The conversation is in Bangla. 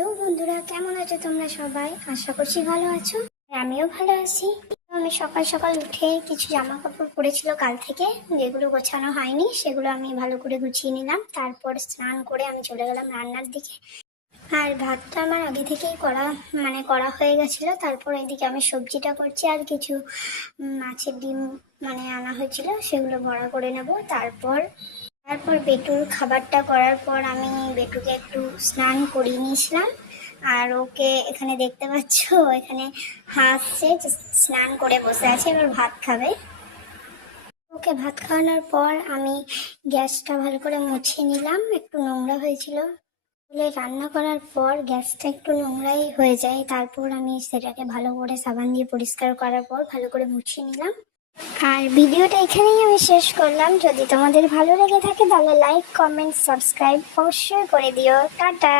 হ্যালো বন্ধুরা, কেমন আছো তোমরা সবাই? আশা করছি ভালো আছো। আমিও ভালো আছি। আমি সকাল সকাল উঠে কিছু জামা কাপড় পরেছিল কাল থেকে, যেগুলো গোছানো হয়নি সেগুলো আমি ভালো করে গুছিয়ে নিলাম। তারপর স্নান করে আমি চলে গেলাম রান্নার দিকে। আর ভাতটা আমার আগে থেকেই করা হয়ে গেছিলো। তারপর এদিকে আমি সবজিটা করছি, আর কিছু মাছের ডিম আনা হয়েছিল, সেগুলো ভরা করে নেব। তারপর বেটুর খাবারটা করার পর আমি বেটুকে একটু স্নান করিয়ে নিয়েছিলাম। আর ওকে এখানে দেখতে পাচ্ছ, এখানে হাসছে, স্নান করে বসে আছে, এবার ভাত খাবে। ওকে ভাত খাওয়ানোর পর আমি গ্যাসটা ভালো করে মুছে নিলাম, একটু নোংরা হয়েছিল। রান্না করার পর গ্যাসটা একটু নোংরাই হয়ে যায়, তারপর আমি সেটাকে ভালো করে সাবান দিয়ে পরিষ্কার করার পর ভালো করে মুছে নিলাম। আর ভিডিওটা এখানেই আমি শেষ করলাম। যদি তোমাদের ভালো লেগে থাকে তাহলে লাইক, কমেন্ট, সাবস্ক্রাইব অবশ্যই করে দিও। টাটা।